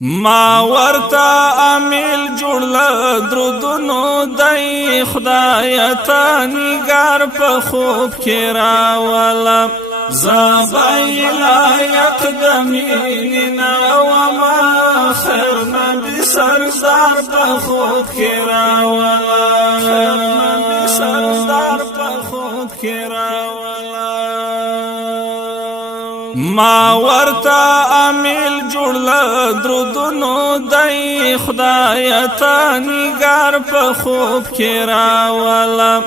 ما ورتا امیل جوړل درودونو دای خدای ته نگار په خوب کې راولم زبای لایق د میننا وما خیر نبی سردار په خوب کې راولم خیر نبی سردار په خوب کې راولم ما ورتا امیل جوړل درودونو دای خدای ته نگار په خوب کې راولم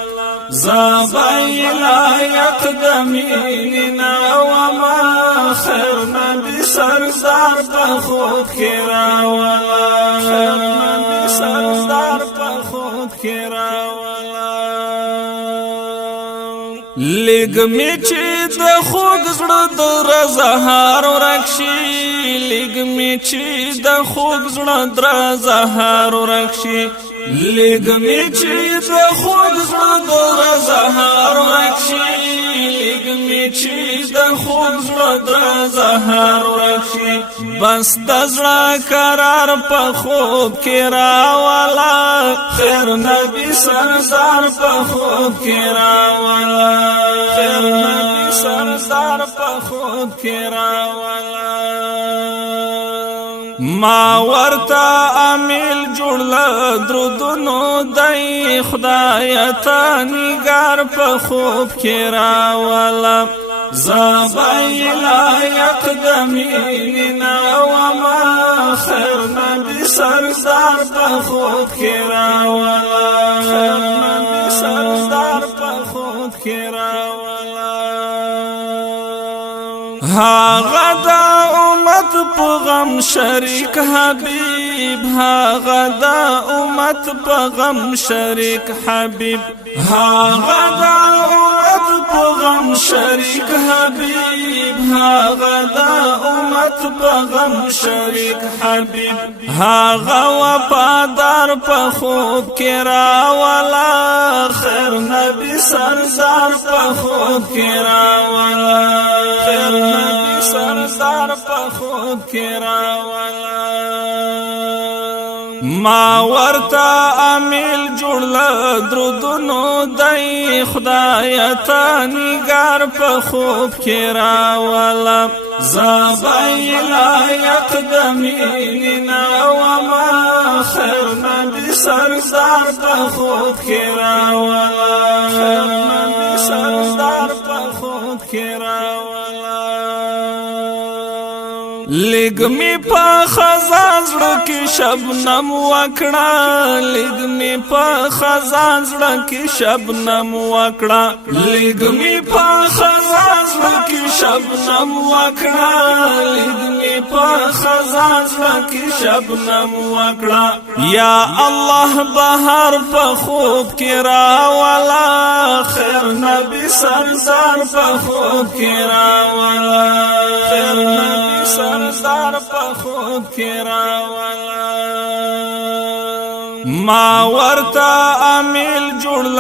زبای لایق د میننا وما خیر نبی سردار په خوب کې راولم خیر نبی سردار په خوب کې راولم لګ می چې د خوږ زړه د رزهار ورکشي لګ می چې د خوږ زړه د رزهار ورکشي لګ می چې د خوږ زړه د رزهار ورکشي لګ می چې د خوږ زړه د رزهار ورکشي بس د زړه قرار په خوب کې راولا خیر نبی سردار په خوب کې راولا خیر نبی سردار په خوب کې راولا ما ورتا امیل جوړل درودونو دای خدای ته نگار په خوب کې راولم زبای لایق د میننا وما خیر نبی سردار په خوب کې راولم خیر نبی سردار په خوب کې راولم هاغه د امت په غم شریک حبیب هاغه د امت په غم شریک حبیب هاغه د امت په غم شریک حبیب هاغه د امت په غم شریک حبیب هاغه وفادار په خوب کې راولا خیر نبی سردار په خوب کې راولا خیر نبی سردار په خوب کې راولا ما ورتا امیل جوړل درودونو دای خدای ته نگار په خوب کې راولم زبای لایق د میننا وما خیر نبی سردار په خوب کې راولم خیر نبی سردار په خوب کې راولم لګ می په خزان زړه کې شبنم وکړه لګ می په خزان زړه کې شبنم وکړه لګ می په خزان زړه کې شبنم وکړه لګ می په خزان زړه کې شبنم وکړه یا الله بهار په خوب کې راولا خیر نبی سردار په خوب کې راولا خیر نبی سردار په خوب کې راولا ما ورتا امیل جوړل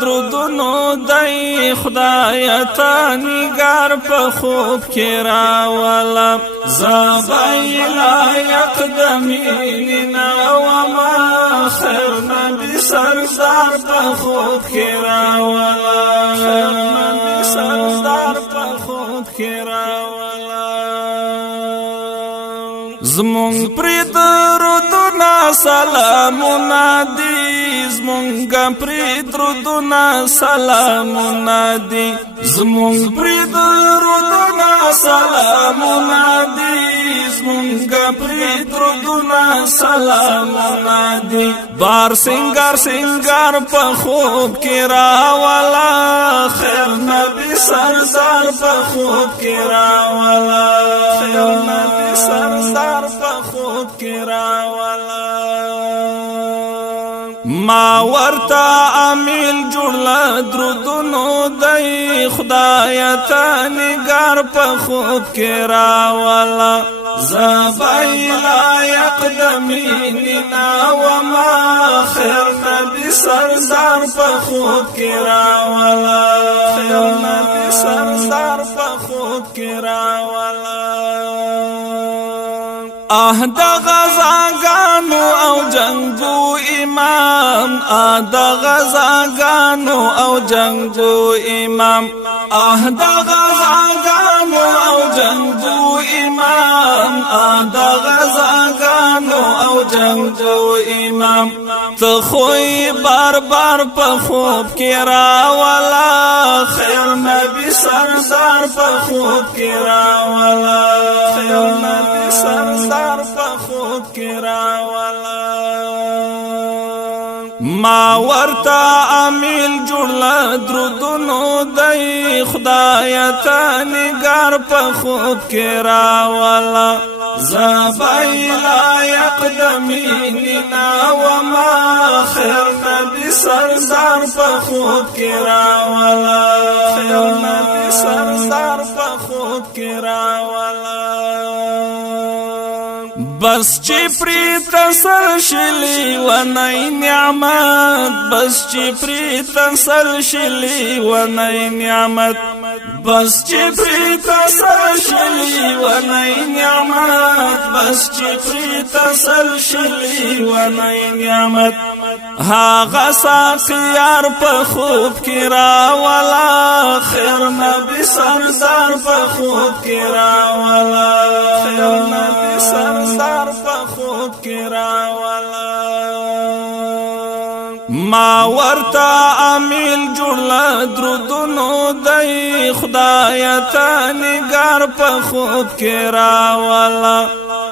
درودونو دای خدای ته نگار په خوب کې راولم زبای لایق د میننا وما خیر نبی سردار په خوب کې راولا خیر نبی سردار په خوب کې راولا زمونږ پرې درودونه سلامونه دي زمونږ پرې درودونه سلامونه دي زمونږ پرې درودونه سلامونه دي زمونږ پرې درودونه سلامونه دي بار سنگار سنگار په خوب کې راولا خیر نبی سردار په خوب کې راولا خیر نبی سردار په خوب کې راولا ما ورتا امیل جوړل درودونو دای خدای ته نگار په خوب کې راولا زبای لایق د میننا وما خیر نبی سردار په خوب کې راولا خیر نبی سردار په خوب کې راولا د غزاګانو او جنگو امام د غزاګانو او جنگو امام د غزاګانو او جنگو امام د غزاګانو او جنگو امام ته خوې بار بار په خوب کې راولا خیر نبی سردار په خوب کې راولا خیر نبی سردار په خوب کې راولا ما ورتا امیل جوړل درودونو دای خدای ته نگار په خوب کې راولا زبای لا یقدمینا وما خیر نبی سردار په خوب کې راولا خیر نبی سردار په خوب کې راولا بس چې پری تسل شلی و نای نعمت بس چې پری تسل شلی و نای نعمت بس چې پری تسل شلی و نای نعمت بس چې پری تسل شلی و نای نعمت هاغه ساقیار په خوب کې راولا خیر نبی سردار په خوب کې راولا خیر نبی سردار په خوب کې راولا ما ورتا امیل جوړل درودونو دای خدای ته نگار په خوب کې راولا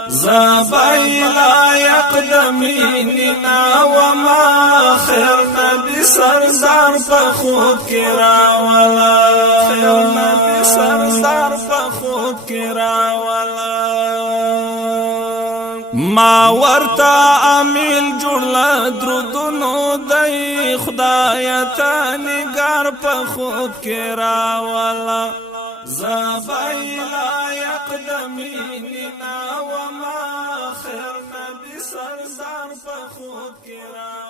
زبای لا یقدمینا وما خیر نبی سردار په خوب کې راولا خیر نبی سردار په خوب کې راولا ما ورتا امیل جوړل درودونو دای خدای ته نگار په خوب کې راولا زبای لا یقدمینا وما خیر نبی سردار په خوب کې راولا